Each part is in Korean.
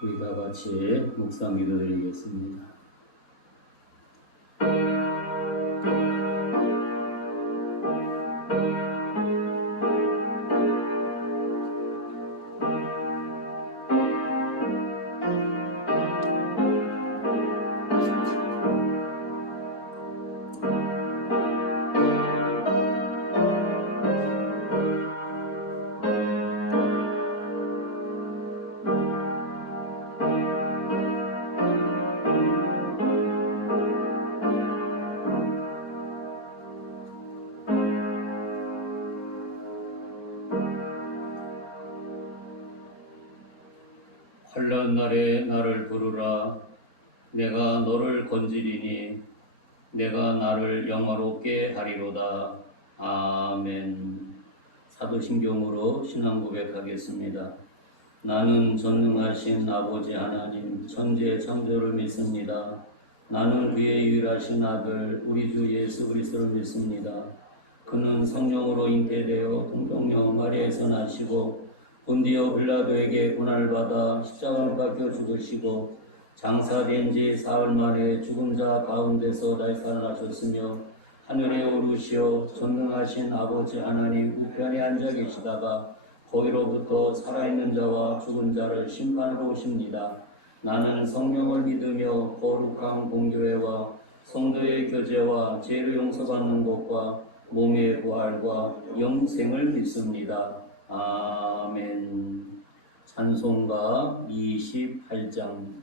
우리 다 같이 묵상 기도드리겠습니다. 환난 날에 나를 부르라. 내가 너를 건지리니 내가 나를 영화롭게 하리로다. 아멘. 사도신경으로 신앙 고백하겠습니다. 나는 전능하신 아버지 하나님 천지의 창조를 믿습니다. 나는 그의 유일하신 아들 우리 주 예수 그리스도를 믿습니다. 그는 성령으로 잉태되어 동정녀 마리아에서 나시고 본디오 빌라도에게 고난을 받아 십자가를 박혀 죽으시고 장사된 지 사흘 만에 죽은 자 가운데서 다시 살아나셨으며 하늘에 오르시어 전능하신 아버지 하나님 우편에 앉아 계시다가 거기로부터 살아있는 자와 죽은 자를 심판하러 오십니다. 나는 성령을 믿으며 거룩한 공교회와 성도의 교제와 죄를 용서받는 것과 몸의 부활과 영생을 믿습니다. 아멘. 찬송가 28장.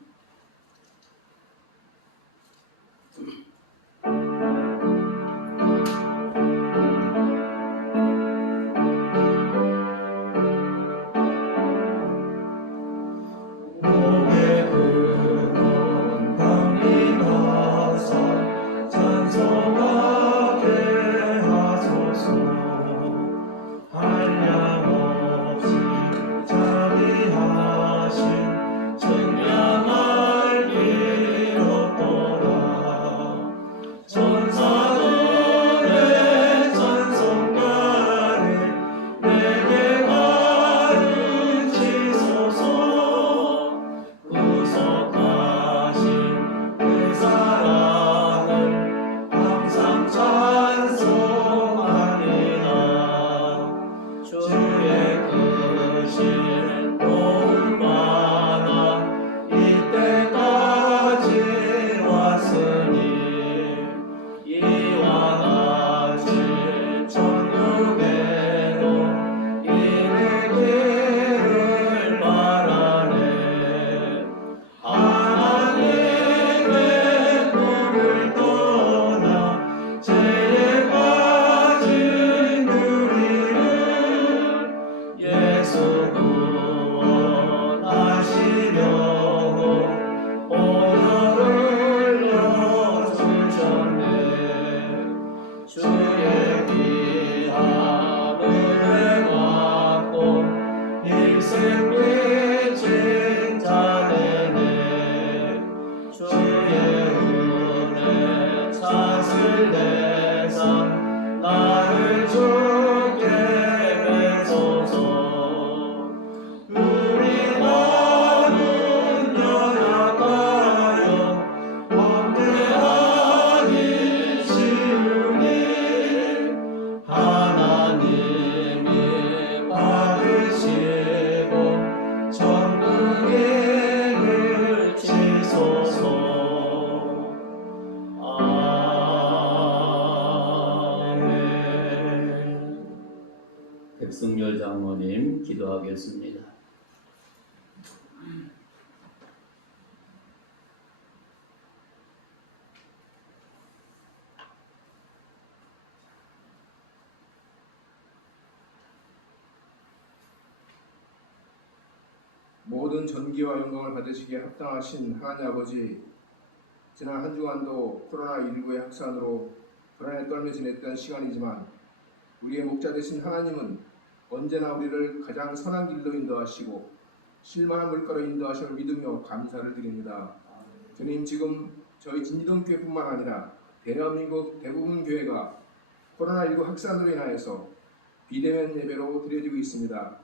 백승열 장로님 기도하겠습니다. 모든 전기와 영광을 받으시기에 합당하신 하나님 아버지, 지난 한 주간도 코로나19의 확산으로 불안에 떨며 지냈던 시간이지만 우리의 목자 되신 하나님은 언제나 우리를 가장 선한 길로 인도하시고 실만한 물가로 인도하심을 믿으며 감사를 드립니다. 주님, 지금 저희 진리동교회뿐만 아니라 대한민국 대부분 교회가 코로나19 확산으로 인하여서 비대면 예배로 드려지고 있습니다.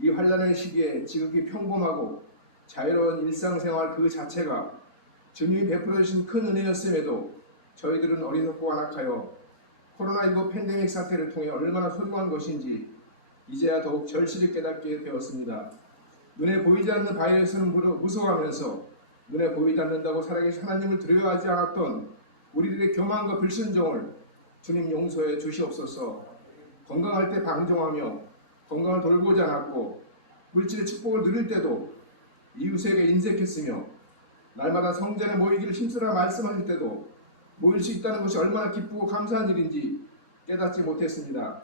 이 환난의 시기에 지극히 평범하고 자유로운 일상생활 그 자체가 주님이 베풀어 주신 큰 은혜였음에도 저희들은 어리석고 완악하여 코로나19 팬데믹 사태를 통해 얼마나 소중한 것인지 이제야 더욱 절실히 깨닫게 되었습니다. 눈에 보이지 않는 바이러스는 무서워하면서 눈에 보이지 않는다고 살아계신 하나님을 두려워하지 않았던 우리들의 교만과 불순종을 주님 용서해 주시옵소서. 건강할 때 방종하며 건강을 돌보지 않았고 물질의 축복을 누릴 때도 이웃에게 인색했으며 날마다 성전에 모이기를 힘쓰라 말씀하실 때도 모일 수 있다는 것이 얼마나 기쁘고 감사한 일인지 깨닫지 못했습니다.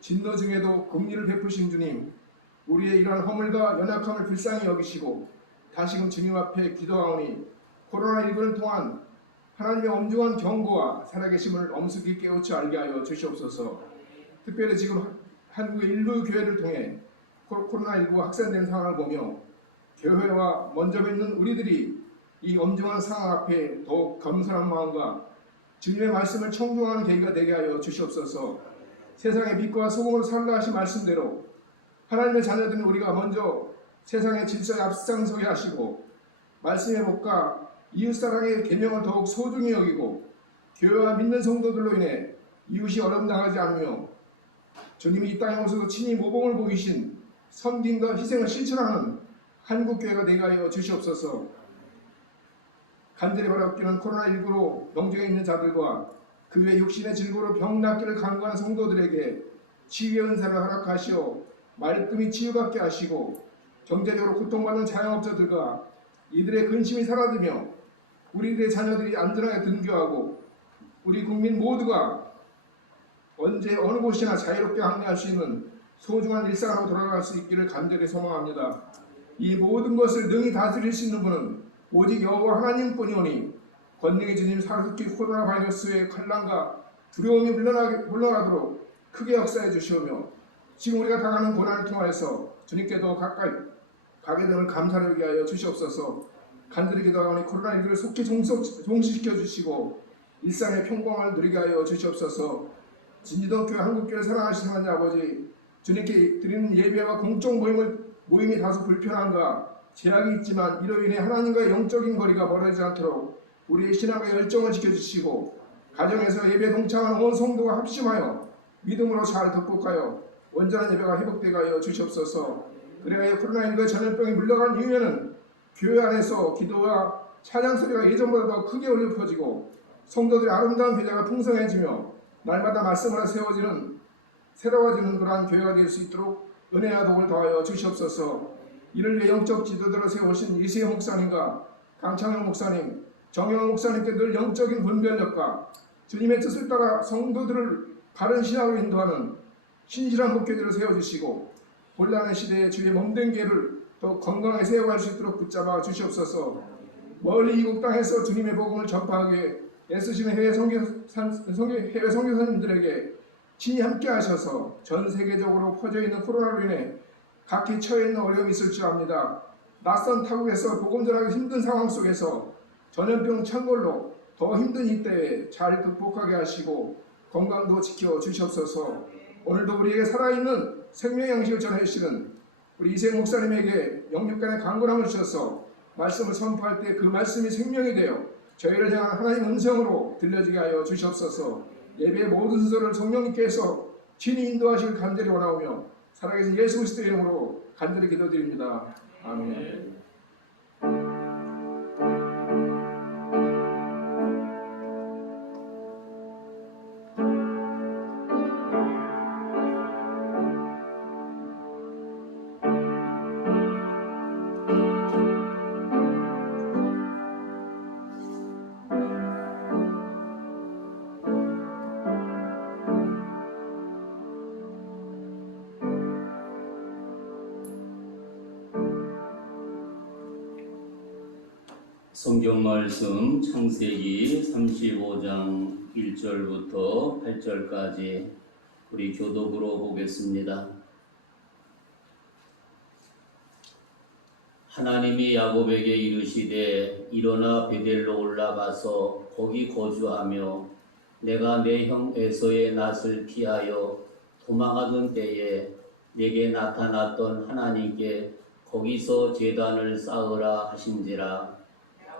진노 중에도 긍휼을 베푸신 주님, 우리의 이러한 허물과 연약함을 불쌍히 여기시고 다시금 주님 앞에 기도하오니 코로나19를 통한 하나님의 엄중한 경고와 살아계심을 엄숙히 깨우쳐 알게 하여 주시옵소서. 특별히 지금 한국의 일부 교회를 통해 코로나19 확산되는 상황을 보며 교회와 먼저 뵙는 우리들이 이 엄중한 상황 앞에 더욱 겸손한 마음과 주님의 말씀을 청중하는 계기가 되게 하여 주시옵소서. 세상의 빛과 소금으로 살라 하신 말씀대로 하나님의 자녀들은 우리가 먼저 세상의 질서에 앞장서게 하시고 말씀의 복과 이웃사랑의 계명을 더욱 소중히 여기고 교회와 믿는 성도들로 인해 이웃이 어려움당하지 않으며 주님이 이 땅에 오셔서 친히 모범을 보이신 섬김과 희생을 실천하는 한국교회가 되게 하여 주시옵소서. 간절히 바라옵기는 코로나19로 병정에 있는 자들과 그 외 육신의 질고로 병 낫기를 간구하는 성도들에게 치유의 은사를 허락하시어 말끔히 치유받게 하시고 경제적으로 고통받는 자영업자들과 이들의 근심이 사라지며 우리들의 자녀들이 안전하게 등교하고 우리 국민 모두가 언제 어느 곳이나 자유롭게 항해할 수 있는 소중한 일상으로 돌아갈 수 있기를 간절히 소망합니다. 이 모든 것을 능히 다스릴 수 있는 분은 오직 여호와 하나님뿐이오니 권능의 주님 사르키 코로나 바이러스의 환난과 두려움이 물러나도록 크게 역사해 주시오며 지금 우리가 당하는 고난을 통하여서 주님께 더 가까이 가게 됨을 감사하게 하여 주시옵소서. 간절히 기도하오니 코로나19를 속히 종식시켜 주시고 일상의 평강을 누리게 하여 주시옵소서. 진지동 교회 한국교회를 사랑하시는 하나님 아버지, 주님께 드리는 예배와 공적 모임이 다소 불편함과 제약이 있지만 이로 인해 하나님과의 영적인 거리가 멀어지지 않도록 우리의 신앙의 열정을 지켜주시고 가정에서 예배 동참하는 온 성도가 합심하여 믿음으로 잘 극복하여 온전한 예배가 회복되게 하여 주시옵소서. 그래야 코로나19 전염병이 물러간 이후에는 교회 안에서 기도와 찬양 소리가 예전보다 더 크게 울려 퍼지고 성도들의 아름다운 교제가 풍성해지며 날마다 말씀으로 새로워지는 그러한 교회가 될 수 있도록 은혜와 복을 더하여 주시옵소서. 이를 위해 영적 지도자로 세우신 이세영 목사님과 강창영 목사님, 정영호 목사님께 늘 영적인 분별력과 주님의 뜻을 따라 성도들을 바른 신앙으로 인도하는 신실한 목회자를 세워주시고 혼란의 시대에 주의 몸된 교회를 더 건강하게 세워갈 수 있도록 붙잡아 주시옵소서. 멀리 이국 땅에서 주님의 복음을 전파하기에 애쓰시는 해외 선교사님들에게 친히 함께 하셔서 전 세계적으로 퍼져있는 코로나로 인해 각기 처해 있는 어려움이 있을 줄 압니다. 낯선 타국에서 복음 전하기 힘든 상황 속에서 전염병 창궐로 더 힘든 이때에 잘 극복하게 하시고 건강도 지켜 주시옵소서. 오늘도 우리에게 살아있는 생명의 양식을 전해 주시는 우리 이세영 목사님에게 영육간의 강건함을 주셔서 말씀을 선포할 때 그 말씀이 생명이 되어 저희를 향한 하나님 음성으로 들려지게 하여 주시옵소서. 예배의 모든 순서를 성령님께서 친히 인도하시길 간절히 원하오며 살아계신 예수 그리스도의 이름으로 간절히 기도드립니다. 아멘. 성경 말씀 창세기 35장 1절부터 8절까지 우리 교독으로 보겠습니다. 하나님이 야곱에게 이르시되 일어나 베델로 올라가서 거기 거주하며 내가 내 형 에서의 낯을 피하여 도망하던 때에 내게 나타났던 하나님께 거기서 제단을 쌓으라 하신지라.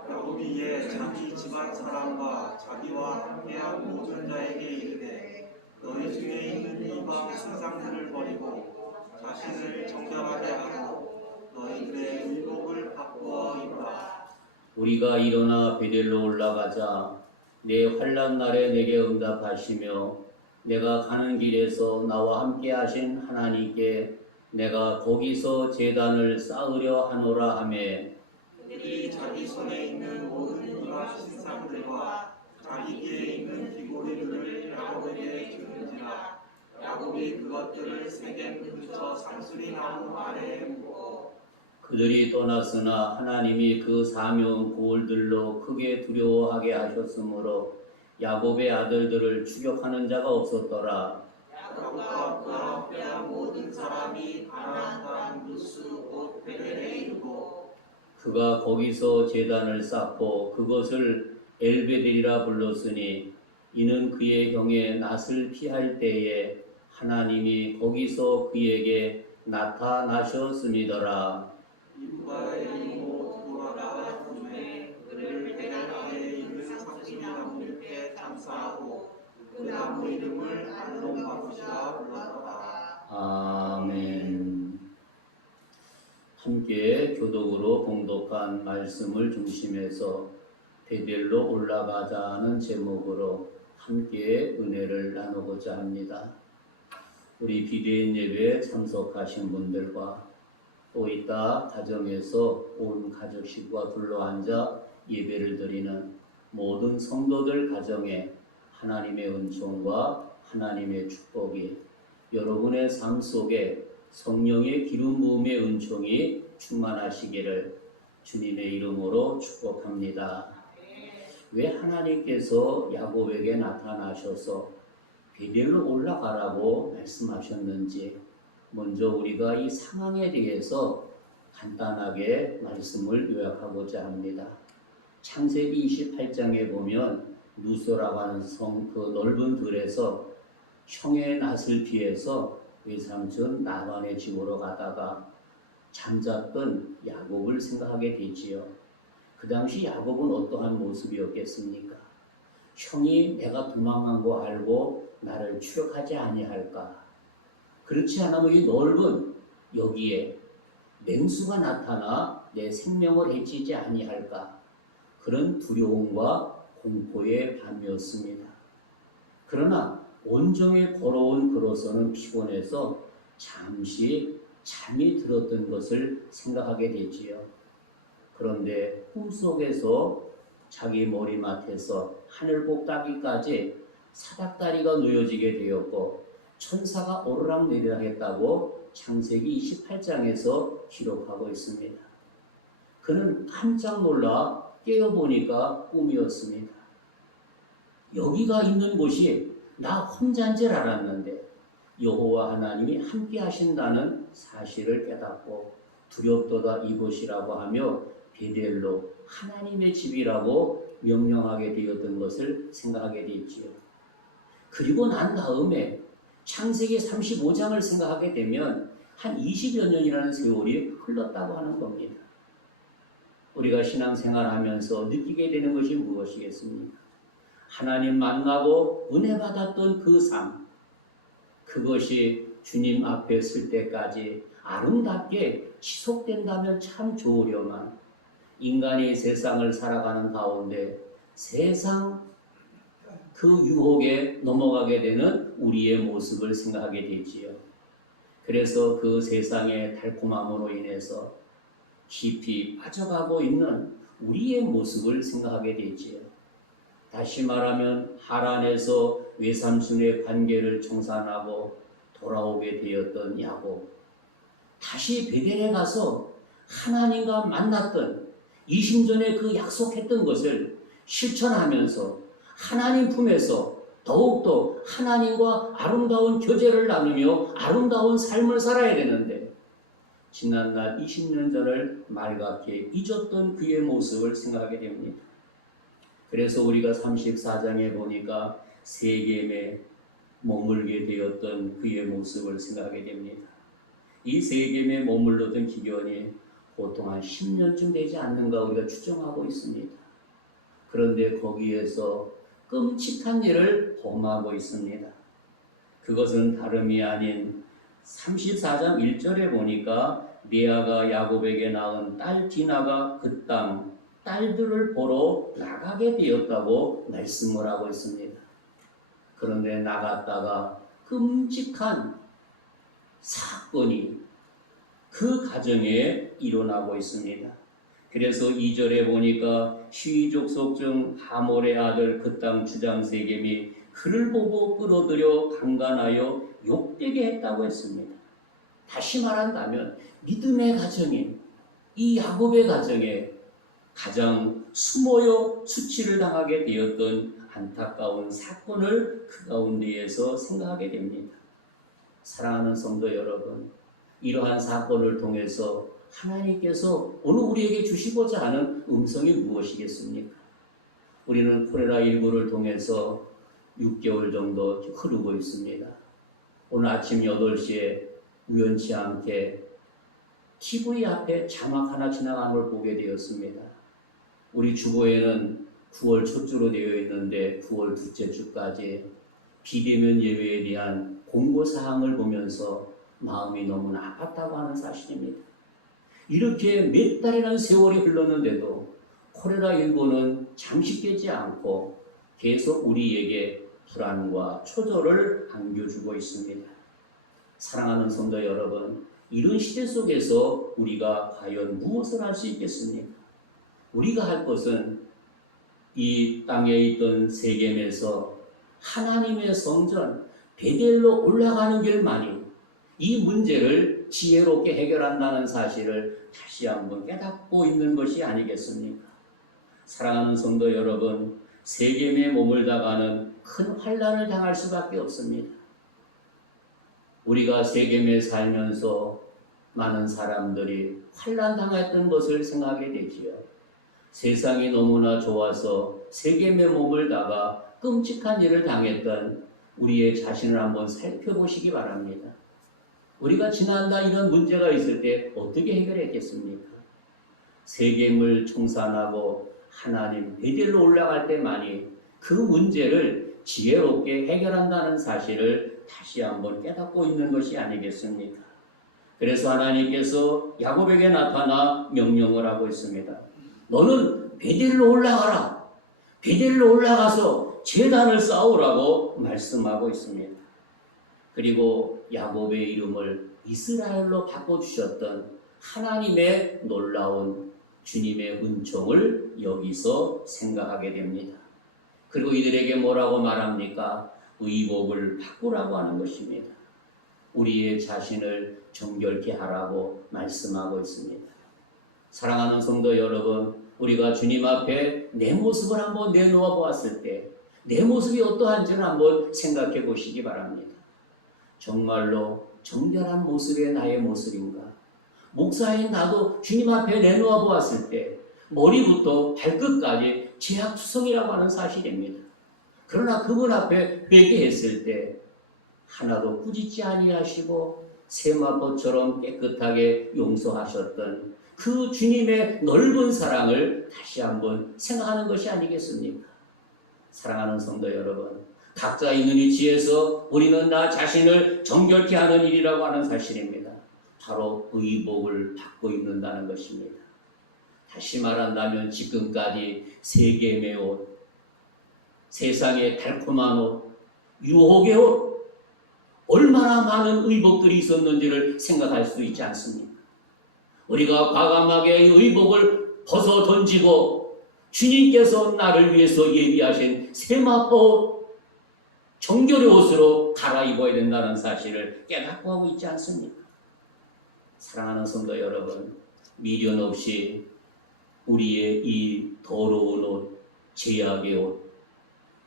야곱이 이에 자기 집안 사람과 자기와 함께한 모든 자에게 이르되 너희 중에 있는 이방 신상들을 버리고 자신을 정결하게 하고 너희들의 의복을 바꾸어 입으라. 우리가 일어나 베델로 올라가자. 내 환난 날에 내게 응답하시며 내가 가는 길에서 나와 함께 하신 하나님께 내가 거기서 제단을 쌓으려 하노라 하매 그들이 자기 손에 있는 모든 이방 신상들과 자기 귀에 있는 귀고리들을 야곱에게 주는지라. 야곱이 그것들을 세겜 근처 상수리 나무 아래에 묻고 그들이 떠났으나 하나님이 그 사명 고을들로 크게 두려워하게 하셨으므로 야곱의 아들들을 추격하는 자가 없었더라. 야곱과 그와 함께한 모든 사람이 가나안 땅 루스 곧 베델에 이르고 그가 거기서 제단을 쌓고 그것을 엘베델이라 불렀으니 이는 그의 형의 낯을 피할 때에 하나님이 거기서 그에게 나타나셨음이더라. 이브가 이르고 돌아가 부르매 그를 베델 아래에 있는 상수리 나무 밑에 장사하고 그 나무 이름을 알론바굿이라 불렀더라. 아멘. 함께 교독으로 봉독한 말씀을 중심해서 베델로 올라가자는 제목으로 함께 은혜를 나누고자 합니다. 우리 비대인 예배에 참석하신 분들과 또 이따 가정에서 온 가족식과 둘러앉아 예배를 드리는 모든 성도들 가정에 하나님의 은총과 하나님의 축복이 여러분의 삶 속에 성령의 기름 부음의 은총이 충만하시기를 주님의 이름으로 축복합니다. 왜 하나님께서 야곱에게 나타나셔서 베델로 올라가라고 말씀하셨는지 먼저 우리가 이 상황에 대해서 간단하게 말씀을 요약하고자 합니다. 창세기 28장에 보면 누소라고 하는 성 그 넓은 들에서 형의 낯을 피해서 외삼촌 라반의 집으로 가다가 잠잤던 야곱을 생각하게 되지요. 그 당시 야곱은 어떠한 모습이었겠습니까? 형이 내가 도망간 거 알고 나를 추격하지 아니할까? 그렇지 않으면 이 넓은 여기에 맹수가 나타나 내 생명을 해치지 아니할까? 그런 두려움과 공포의 밤이었습니다. 그러나 온종일 걸어온 그로서는 피곤해서 잠시 잠이 들었던 것을 생각하게 되지요. 그런데 꿈속에서 자기 머리맡에서 하늘복 따기까지 사닥다리가 놓여지게 되었고 천사가 오르락내리락 했다고 창세기 28장에서 기록하고 있습니다. 그는 깜짝 놀라 깨어보니까 꿈이었습니다. 여기가 있는 곳이 나 혼자인 줄 알았는데 여호와 하나님이 함께 하신다는 사실을 깨닫고 두렵도다 이곳이라고 하며 베델로 하나님의 집이라고 명령하게 되었던 것을 생각하게 되었지요. 그리고 난 다음에 창세기 35장을 생각하게 되면 한 20여 년이라는 세월이 흘렀다고 하는 겁니다. 우리가 신앙생활하면서 느끼게 되는 것이 무엇이겠습니까? 하나님 만나고 은혜 받았던 그 삶, 그것이 주님 앞에 설 때까지 아름답게 지속된다면 참 좋으려만 인간이 세상을 살아가는 가운데 세상 그 유혹에 넘어가게 되는 우리의 모습을 생각하게 되지요. 그래서 그 세상의 달콤함으로 인해서 깊이 빠져가고 있는 우리의 모습을 생각하게 되지요. 다시 말하면 하란에서 외삼촌의 관계를 청산하고 돌아오게 되었던 야곱, 다시 베델에 가서 하나님과 만났던 이심전에 그 약속했던 것을 실천하면서 하나님 품에서 더욱더 하나님과 아름다운 교제를 나누며 아름다운 삶을 살아야 되는데 지난날 20년 전을 말갛게 잊었던 그의 모습을 생각하게 됩니다. 그래서 우리가 34장에 보니까 세겜에 머물게 되었던 그의 모습을 생각하게 됩니다. 이 세겜에 머물렀던 기견이 보통 한 10년쯤 되지 않는가 우리가 추정하고 있습니다. 그런데 거기에서 끔찍한 일을 범하고 있습니다. 그것은 다름이 아닌 34장 1절에 보니까 레아가 야곱에게 낳은 딸 디나가 그 땅 딸들을 보러 나가게 되었다고 말씀을 하고 있습니다. 그런데 나갔다가 끔찍한 사건이 그 가정에 일어나고 있습니다. 그래서 2절에 보니까 시위족속 중 하몰의 아들 그 땅 주장 세겜이 그를 보고 끌어들여 강간하여 욕되게 했다고 했습니다. 다시 말한다면 믿음의 가정인 이 야곱의 가정에 가장 숨어요 수치를 당하게 되었던 안타까운 사건을 그 가운데에서 생각하게 됩니다. 사랑하는 성도 여러분, 이러한 사건을 통해서 하나님께서 오늘 우리에게 주시고자 하는 음성이 무엇이겠습니까? 우리는 코로나19를 통해서 6개월 정도 흐르고 있습니다. 오늘 아침 8시에 우연치 않게 TV 앞에 자막 하나 지나가는 걸 보게 되었습니다. 우리 주보에는 9월 첫 주로 되어 있는데 9월 둘째 주까지 비대면 예외에 대한 공고사항을 보면서 마음이 너무나 아팠다고 하는 사실입니다. 이렇게 몇 달이라는 세월이 흘렀는데도 코로나19는 잠식되지 않고 계속 우리에게 불안과 초조를 안겨주고 있습니다. 사랑하는 성도 여러분, 이런 시대 속에서 우리가 과연 무엇을 할 수 있겠습니까? 우리가 할 것은 이 땅에 있던 세겜에서 하나님의 성전 베델로 올라가는 길만이 이 문제를 지혜롭게 해결한다는 사실을 다시 한번 깨닫고 있는 것이 아니겠습니까? 사랑하는 성도 여러분, 세겜에 머물다가는 큰 환난을 당할 수밖에 없습니다. 우리가 세겜에 살면서 많은 사람들이 환난 당했던 것을 생각하게 되지요. 세상이 너무나 좋아서 세겜에 머물다가 끔찍한 일을 당했던 우리의 자신을 한번 살펴보시기 바랍니다. 우리가 지난달 이런 문제가 있을 때 어떻게 해결했겠습니까? 세겜을 청산하고 하나님 베델로 올라갈 때만이 그 문제를 지혜롭게 해결한다는 사실을 다시 한번 깨닫고 있는 것이 아니겠습니까? 그래서 하나님께서 야곱에게 나타나 명령을 하고 있습니다. 너는 베델로 올라가라. 베델로 올라가서 제단을 쌓으라고 말씀하고 있습니다. 그리고 야곱의 이름을 이스라엘로 바꿔주셨던 하나님의 놀라운 주님의 은총을 여기서 생각하게 됩니다. 그리고 이들에게 뭐라고 말합니까? 의복을 바꾸라고 하는 것입니다. 우리의 자신을 정결케 하라고 말씀하고 있습니다. 사랑하는 성도 여러분, 우리가 주님 앞에 내 모습을 한번 내놓아 보았을 때 내 모습이 어떠한지를 한번 생각해 보시기 바랍니다. 정말로 정결한 모습의 나의 모습인가? 목사인 나도 주님 앞에 내놓아 보았을 때 머리부터 발끝까지 죄악투성이라고 하는 사실입니다. 그러나 그분 앞에 뵙게 했을 때 하나도 꾸짖지 아니하시고 세마포처럼 깨끗하게 용서하셨던 그 주님의 넓은 사랑을 다시 한번 생각하는 것이 아니겠습니까? 사랑하는 성도 여러분, 각자 있는 위치에서 우리는 나 자신을 정결케 하는 일이라고 하는 사실입니다. 바로 의복을 받고 있는다는 것입니다. 다시 말한다면 지금까지 세겜의 옷, 세상의 달콤한 옷, 유혹의 옷, 얼마나 많은 의복들이 있었는지를 생각할 수 있지 않습니까? 우리가 과감하게 의복을 벗어 던지고 주님께서 나를 위해서 예비하신 세마포 정결의 옷으로 갈아입어야 된다는 사실을 깨닫고 하고 있지 않습니까? 사랑하는 성도 여러분, 미련 없이 우리의 이 더러운 옷, 죄악의 옷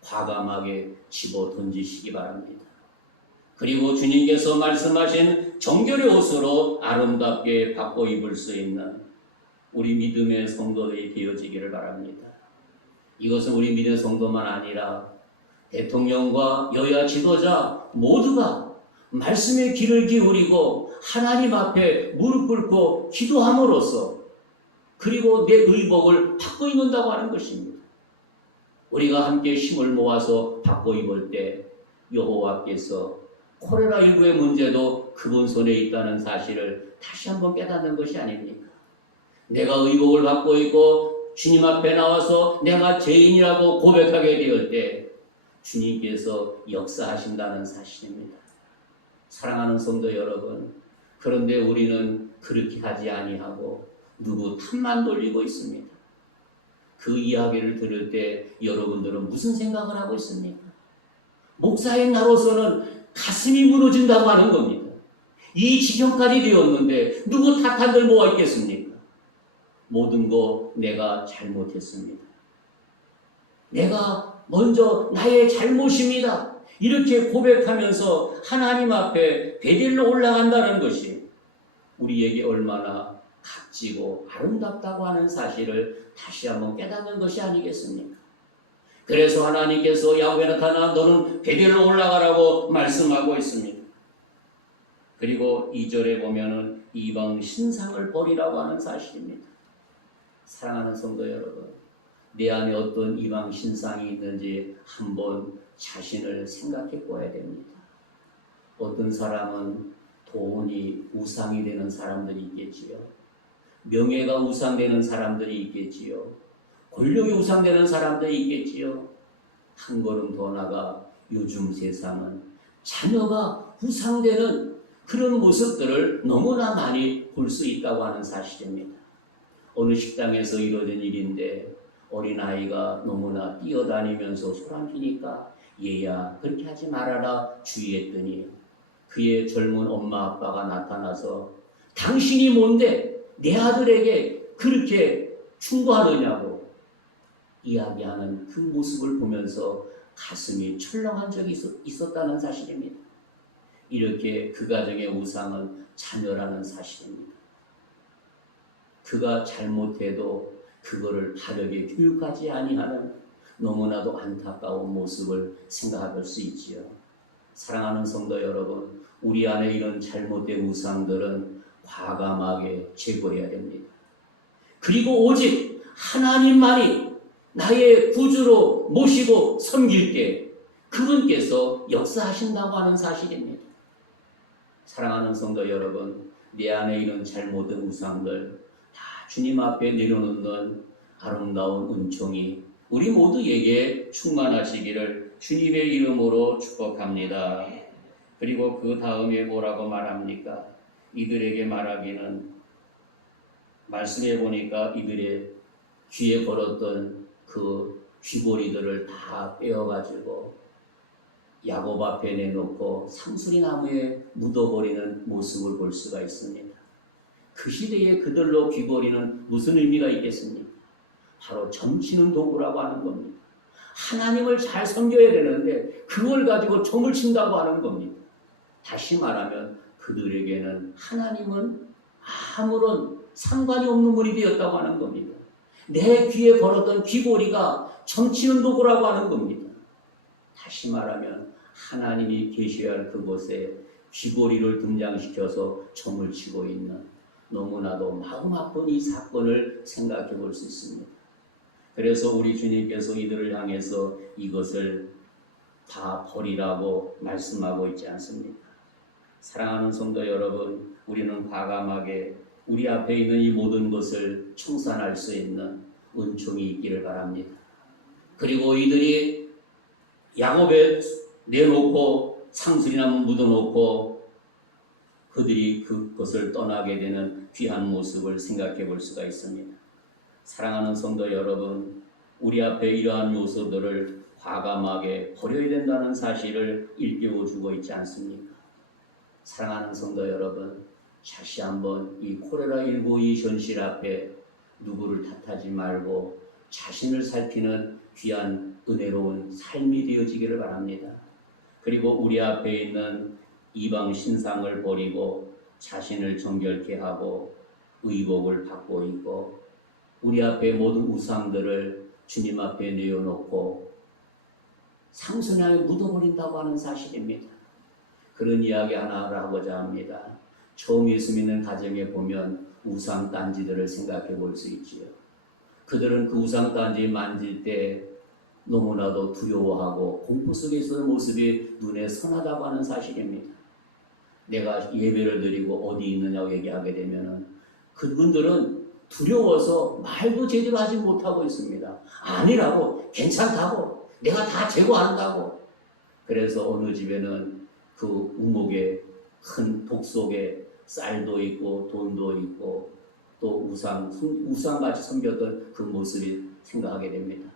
과감하게 집어 던지시기 바랍니다. 그리고 주님께서 말씀하신 정결의 옷으로 아름답게 바꿔 입을 수 있는 우리 믿음의 성도들이 되어지기를 바랍니다. 이것은 우리 믿음의 성도만 아니라 대통령과 여야 지도자 모두가 말씀의 귀를 기울이고 하나님 앞에 무릎 꿇고 기도함으로써 그리고 내 의복을 바꿔 입는다고 하는 것입니다. 우리가 함께 힘을 모아서 바꿔 입을 때 여호와께서 코로나19의 문제도 그분 손에 있다는 사실을 다시 한번 깨닫는 것이 아닙니까? 내가 의복을 받고 있고 주님 앞에 나와서 내가 죄인이라고 고백하게 되을 때 주님께서 역사하신다는 사실입니다. 사랑하는 성도 여러분, 그런데 우리는 그렇게 하지 아니하고 누구 탓만 돌리고 있습니다. 그 이야기를 들을 때 여러분들은 무슨 생각을 하고 있습니까? 목사인 나로서는 가슴이 무너진다고 하는 겁니다. 이 지경까지 되었는데 누구 탓한들 뭐가 있겠습니까? 모든 거 내가 잘못했습니다. 내가 먼저 나의 잘못입니다. 이렇게 고백하면서 하나님 앞에 베델로 올라간다는 것이 우리에게 얼마나 값지고 아름답다고 하는 사실을 다시 한번 깨닫는 것이 아니겠습니까? 그래서 하나님께서 야곱에 나타나 너는 베델로 올라가라고 말씀하고 있습니다. 그리고 2절에 보면은 이방 신상을 버리라고 하는 사실입니다. 사랑하는 성도 여러분, 내 안에 어떤 이방 신상이 있는지 한번 자신을 생각해 보아야 됩니다. 어떤 사람은 돈이 우상이 되는 사람들이 있겠지요. 명예가 우상되는 사람들이 있겠지요. 권력이 우상되는 사람들이 있겠지요. 한 걸음 더 나가 요즘 세상은 자녀가 우상되는 그런 모습들을 너무나 많이 볼 수 있다고 하는 사실입니다. 어느 식당에서 이루어진 일인데 어린아이가 너무나 뛰어다니면서 소란피니까 얘야 그렇게 하지 말아라 주의했더니 그의 젊은 엄마 아빠가 나타나서 당신이 뭔데 내 아들에게 그렇게 충고하느냐고 이야기하는 그 모습을 보면서 가슴이 철렁한 적이 있었다는 사실입니다. 이렇게 그 가정의 우상은 자녀라는 사실입니다. 그가 잘못해도 그거를 바르게 교육하지 아니하는 너무나도 안타까운 모습을 생각할 수 있지요. 사랑하는 성도 여러분, 우리 안에 이런 잘못된 우상들은 과감하게 제거해야 됩니다. 그리고 오직 하나님만이 나의 구주로 모시고 섬길 때 그분께서 역사하신다고 하는 사실입니다. 사랑하는 성도 여러분, 내 안에 이런 잘못된 우상들 다 주님 앞에 내려놓는 아름다운 은총이 우리 모두에게 충만하시기를 주님의 이름으로 축복합니다. 그리고 그 다음에 뭐라고 말합니까? 이들에게 말하기는 말씀해 보니까 이들의 귀에 걸었던 그 귀고리들을 다 떼어가지고 야곱 앞에 내놓고 상수리 나무에 묻어버리는 모습을 볼 수가 있습니다. 그 시대에 그들로 귀고리는 무슨 의미가 있겠습니까? 바로 점치는 도구라고 하는 겁니다. 하나님을 잘 섬겨야 되는데 그걸 가지고 점을 친다고 하는 겁니다. 다시 말하면 그들에게는 하나님은 아무런 상관이 없는 분이 되었다고 하는 겁니다. 내 귀에 걸었던 귀고리가 점치는 도구라고 하는 겁니다. 다시 말하면 하나님이 계셔야 할 그곳에 귀고리를 등장시켜서 점을 치고 있는 너무나도 마음 아픈 이 사건을 생각해 볼 수 있습니다. 그래서 우리 주님께서 이들을 향해서 이것을 다 버리라고 말씀하고 있지 않습니까? 사랑하는 성도 여러분, 우리는 과감하게 우리 앞에 있는 이 모든 것을 청산할 수 있는 은총이 있기를 바랍니다. 그리고 이들이 야곱에 내놓고 상수리나무 묻어놓고 그들이 그것을 떠나게 되는 귀한 모습을 생각해 볼 수가 있습니다. 사랑하는 성도 여러분, 우리 앞에 이러한 요소들을 과감하게 버려야 된다는 사실을 일깨워주고 있지 않습니까? 사랑하는 성도 여러분, 다시 한번 이 코로나19 이 현실 앞에 누구를 탓하지 말고 자신을 살피는 귀한 은혜로운 삶이 되어지기를 바랍니다. 그리고 우리 앞에 있는 이방 신상을 버리고 자신을 정결케 하고 의복을 받고 있고 우리 앞에 모든 우상들을 주님 앞에 내어놓고 상수나에 묻어버린다고 하는 사실입니다. 그런 이야기 하나를 하고자 합니다. 처음 예수 믿는 가정에 보면 우상 단지들을 생각해 볼 수 있지요. 그들은 그 우상 단지 만질 때 너무나도 두려워하고 공포 속에 있는 모습이 눈에 선하다고 하는 사실입니다. 내가 예배를 드리고 어디 있느냐고 얘기하게 되면은 그분들은 두려워서 말도 제대로 하지 못하고 있습니다. 아니라고, 괜찮다고, 내가 다 제거한다고. 그래서 어느 집에는 그 우목에 큰 독 속에 쌀도 있고 돈도 있고 또 우상같이 섬겼던 그 모습이 생각하게 됩니다.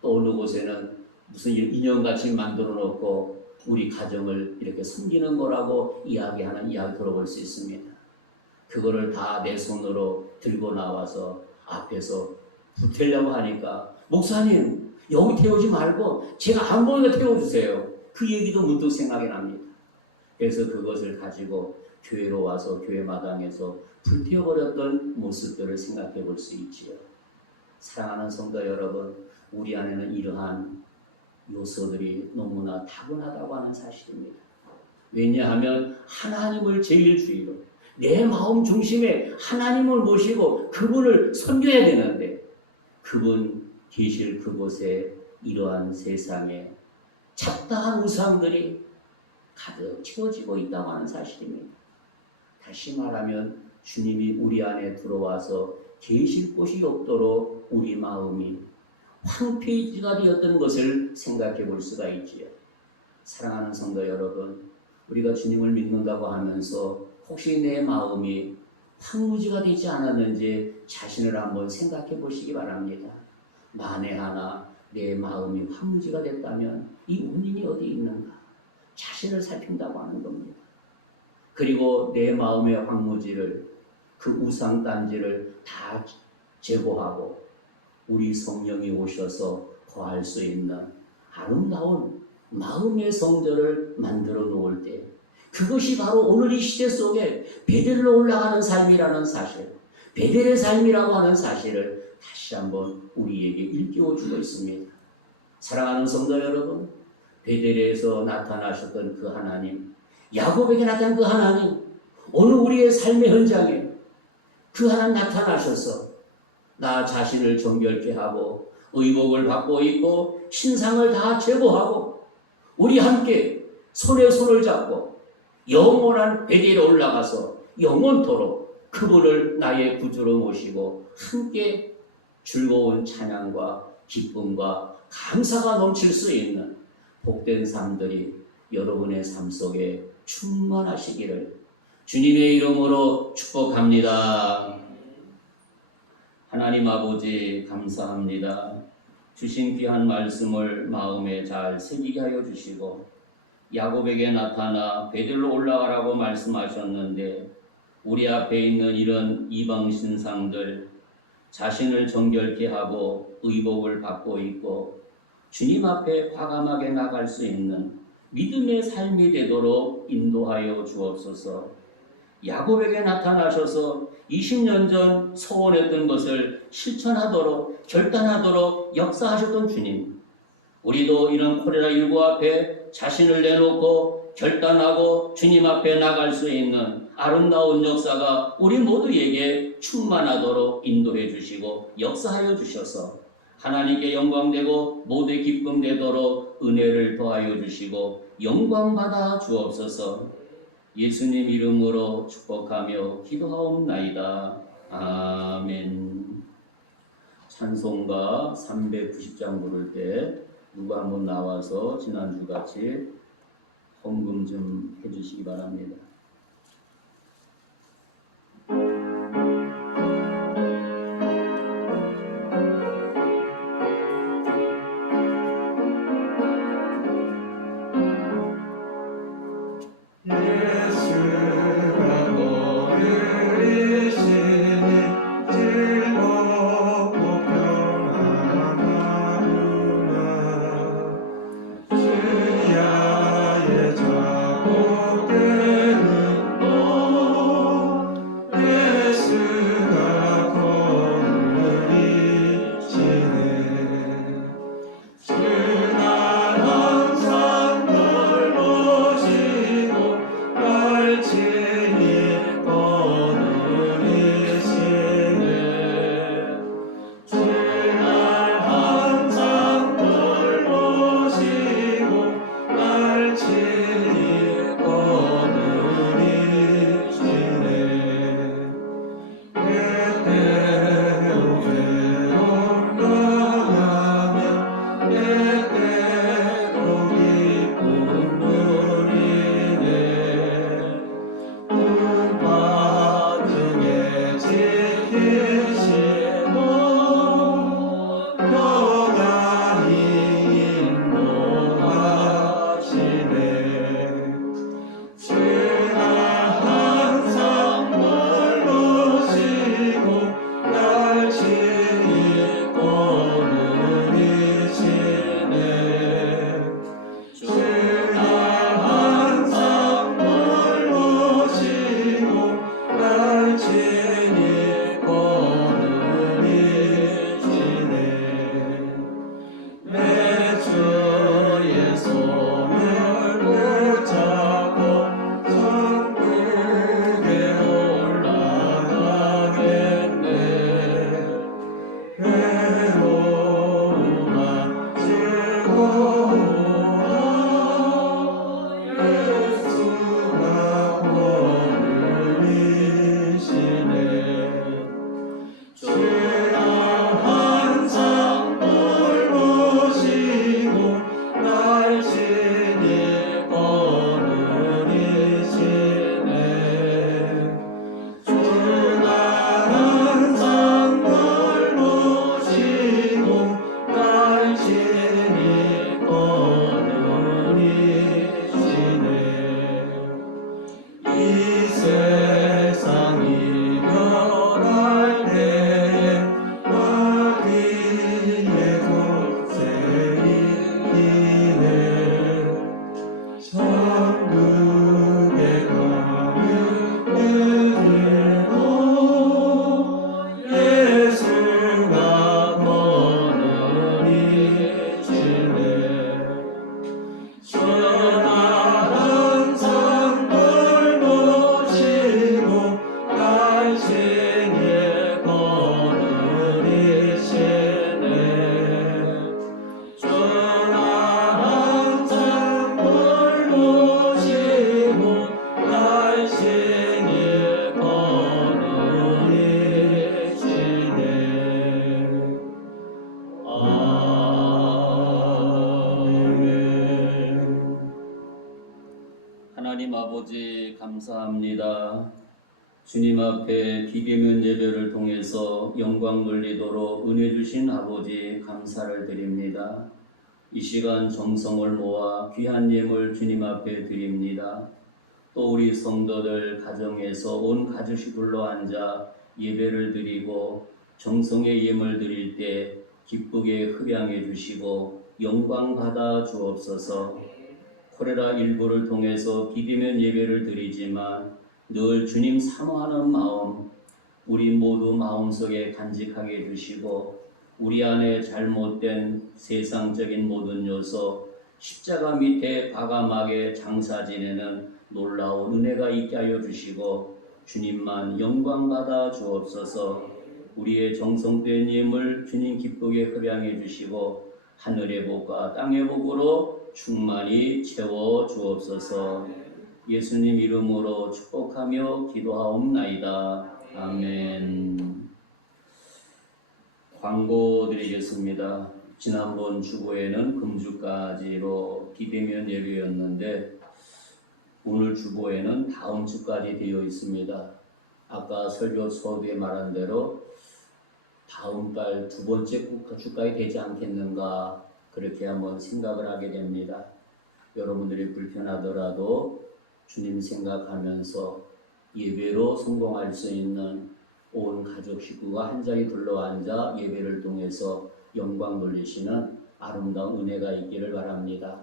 또 어느 곳에는 무슨 인형같이 만들어 놓고 우리 가정을 이렇게 섬기는 거라고 이야기하는 이야기 들어볼 수 있습니다. 그거를 다 내 손으로 들고 나와서 앞에서 불태려고 하니까 목사님 여기 태우지 말고 제가 안 보이게 태워주세요. 그 얘기도 문득 생각이 납니다. 그래서 그것을 가지고 교회로 와서 교회 마당에서 불태워버렸던 모습들을 생각해 볼 수 있지요. 사랑하는 성도 여러분, 우리 안에는 이러한 요소들이 너무나 타고나다고 하는 사실입니다. 왜냐하면 하나님을 제일주의로 내 마음 중심에 하나님을 모시고 그분을 섬겨야 되는데 그분 계실 그곳에 이러한 세상에 잡다한 우상들이 가득 채워지고 있다고 하는 사실입니다. 다시 말하면 주님이 우리 안에 들어와서 계실 곳이 없도록 우리 마음이 황폐지가 되었던 것을 생각해 볼 수가 있지요. 사랑하는 성도 여러분, 우리가 주님을 믿는다고 하면서 혹시 내 마음이 황무지가 되지 않았는지 자신을 한번 생각해 보시기 바랍니다. 만에 하나 내 마음이 황무지가 됐다면 이 원인이 어디 있는가? 자신을 살핀다고 하는 겁니다. 그리고 내 마음의 황무지를, 그 우상단지를 다 제거하고 우리 성령이 오셔서 거할 수 있는 아름다운 마음의 성전을 만들어 놓을 때 그것이 바로 오늘 이 시대 속에 베델로 올라가는 삶이라는 사실, 베델의 삶이라고 하는 사실을 다시 한번 우리에게 일깨워주고 있습니다. 사랑하는 성도 여러분, 베델에서 나타나셨던 그 하나님, 야곱에게 나타난 그 하나님, 오늘 우리의 삶의 현장에 그 하나님 나타나셔서 나 자신을 정결케 하고 의복을 받고 있고 신상을 다 제거하고 우리 함께 손에 손을 잡고 영원한 베델에 올라가서 영원토록 그분을 나의 구주로 모시고 함께 즐거운 찬양과 기쁨과 감사가 넘칠 수 있는 복된 삶들이 여러분의 삶 속에 충만하시기를 주님의 이름으로 축복합니다. 하나님 아버지 감사합니다. 주신 귀한 말씀을 마음에 잘 새기게 하여 주시고 야곱에게 나타나 베델로 올라가라고 말씀하셨는데 우리 앞에 있는 이런 이방 신상들 자신을 정결케 하고 의복을 받고 있고 주님 앞에 과감하게 나갈 수 있는 믿음의 삶이 되도록 인도하여 주옵소서. 야곱에게 나타나셔서 20년 전 소원했던 것을 실천하도록 결단하도록 역사하셨던 주님, 우리도 이런 코로나19 앞에 자신을 내놓고 결단하고 주님 앞에 나갈 수 있는 아름다운 역사가 우리 모두에게 충만하도록 인도해 주시고 역사하여 주셔서 하나님께 영광되고 모두의 기쁨 되도록 은혜를 더하여 주시고 영광받아 주옵소서. 예수님 이름으로 축복하며 기도하옵나이다. 아멘. 찬송가 390장 부를 때 누가 한번 나와서 지난주같이 헌금 좀 해주시기 바랍니다. 주야의 작곡된 하나님 아버지 감사합니다. 주님 앞에 비대면 예배를 통해서 영광 돌리도록 은혜 주신 아버지 감사를 드립니다. 이 시간 정성을 모아 귀한 예물 주님 앞에 드립니다. 또 우리 성도들 가정에서 온 가족이 둘러앉아 예배를 드리고 정성의 예물 드릴 때 기쁘게 흡양해 주시고 영광 받아 주옵소서. 코로나19를 통해서 비대면 예배를 드리지만 늘 주님 사모하는 마음 우리 모두 마음속에 간직하게 해주시고 우리 안에 잘못된 세상적인 모든 요소 십자가 밑에 과감하게 장사 지내는 놀라운 은혜가 있게 하여 주시고 주님만 영광 받아 주옵소서. 우리의 정성된 예물 주님 기쁘게 흡양해 주시고 하늘의 복과 땅의 복으로 충만히 채워 주옵소서. 예수님 이름으로 축복하며 기도하옵나이다. 아멘. 광고 드리겠습니다. 지난번 주보에는 금주까지로 비대면 예배였는데 오늘 주보에는 다음 주까지 되어 있습니다. 아까 설교 서두에 말한 대로 다음 달 두 번째 주까지 되지 않겠는가 그렇게 한번 생각을 하게 됩니다. 여러분들이 불편하더라도 주님 생각하면서 예배로 성공할 수 있는 온 가족 식구가 한 자리 둘러앉아 예배를 통해서 영광 돌리시는 아름다운 은혜가 있기를 바랍니다.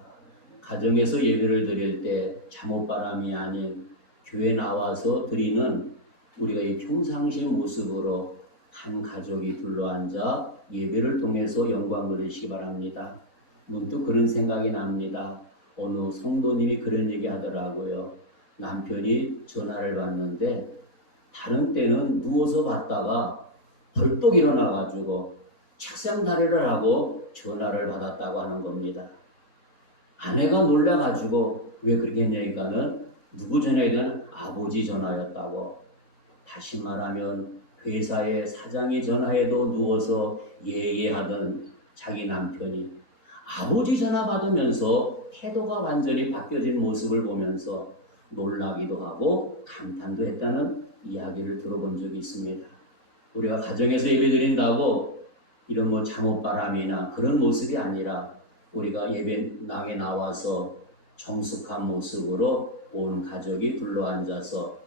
가정에서 예배를 드릴 때 잠옷바람이 아닌 교회 나와서 드리는 우리가 이 평상시 모습으로 한 가족이 둘러앉아 예배를 통해서 영광 돌리시기 바랍니다. 문득 그런 생각이 납니다. 어느 성도님이 그런 얘기 하더라고요. 남편이 전화를 받는데 다른 때는 누워서 받다가 벌떡 일어나가지고 책상 다리를 하고 전화를 받았다고 하는 겁니다. 아내가 놀라가지고 왜 그렇게 했냐니까는 누구 전화이든 아버지 전화였다고. 다시 말하면 회사의 사장이 전화해도 누워서 예예하던 자기 남편이 아버지 전화 받으면서 태도가 완전히 바뀌어진 모습을 보면서 놀라기도 하고 감탄도 했다는 이야기를 들어본 적이 있습니다. 우리가 가정에서 예배드린다고 이런 뭐 잠옷바람이나 그런 모습이 아니라 우리가 예배당에 나와서 정숙한 모습으로 온 가족이 둘러앉아서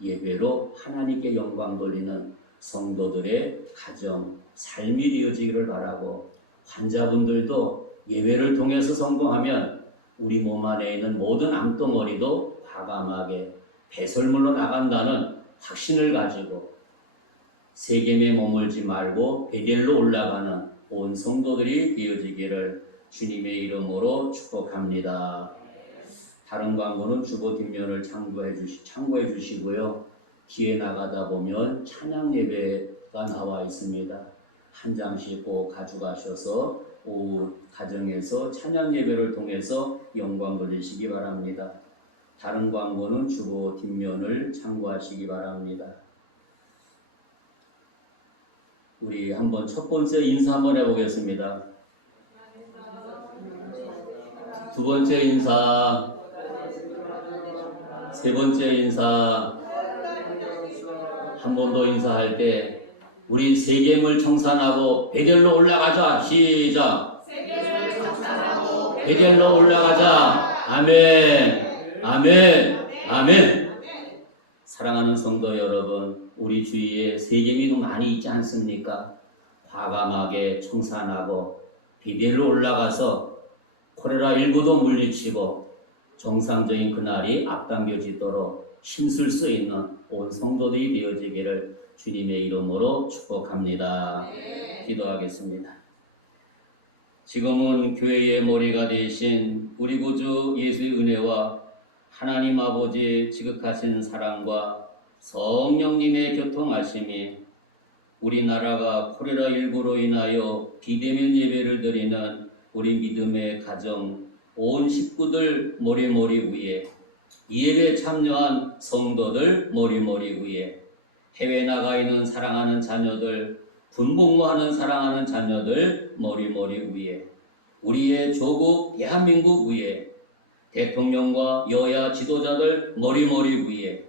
예배로 하나님께 영광 돌리는 성도들의 가정, 삶이 되어지기를 바라고 환자분들도 예배를 통해서 성공하면 우리 몸 안에 있는 모든 암덩어리도 과감하게 배설물로 나간다는 확신을 가지고 세겜에 머물지 말고 베델로 올라가는 온 성도들이 되어지기를 주님의 이름으로 축복합니다. 다른 광고는 주보 뒷면을 참고해 주시고요. 뒤에 나가다 보면 찬양 예배가 나와 있습니다. 한 장씩 꼭 가져가셔서 오후 가정에서 찬양 예배를 통해서 영광 돌리시기 바랍니다. 다른 광고는 주보 뒷면을 참고하시기 바랍니다. 우리 한번 첫 번째 인사 한번 해보겠습니다. 두 번째 인사, 세 번째 인사, 한 번 더 인사할 때 우리 세겜을 청산하고 베델로 올라가자. 시작. 베델로 올라가자. 아멘. 아멘. 아멘. 사랑하는 성도 여러분, 우리 주위에 세겜이 많이 있지 않습니까? 과감하게 청산하고 베델로 올라가서 코로나19도 물리치고 정상적인 그날이 앞당겨지도록 힘쓸 수 있는 온 성도들이 되어지기를 주님의 이름으로 축복합니다. 기도하겠습니다. 지금은 교회의 머리가 되신 우리 구주 예수의 은혜와 하나님 아버지의 지극하신 사랑과 성령님의 교통하심이 우리나라가 코로나19로 인하여 비대면 예배를 드리는 우리 믿음의 가정 온 식구들 머리머리 위에 예배에 참여한 성도들 머리머리 위에 해외 나가 있는 사랑하는 자녀들 군복무하는 사랑하는 자녀들 머리머리 위에 우리의 조국 대한민국 위에 대통령과 여야 지도자들 머리머리 위에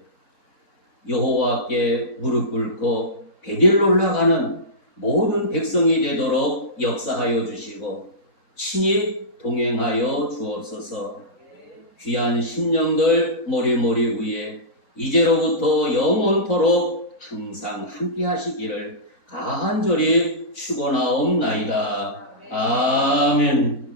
여호와께 무릎 꿇고 베델로 올라가는 모든 백성이 되도록 역사하여 주시고 친히 동행하여 주옵소서. 귀한 심령들 머리머리 위에 이제로부터 영원토록 항상 함께 하시기를 간절히 축원하옵나이다. 아멘.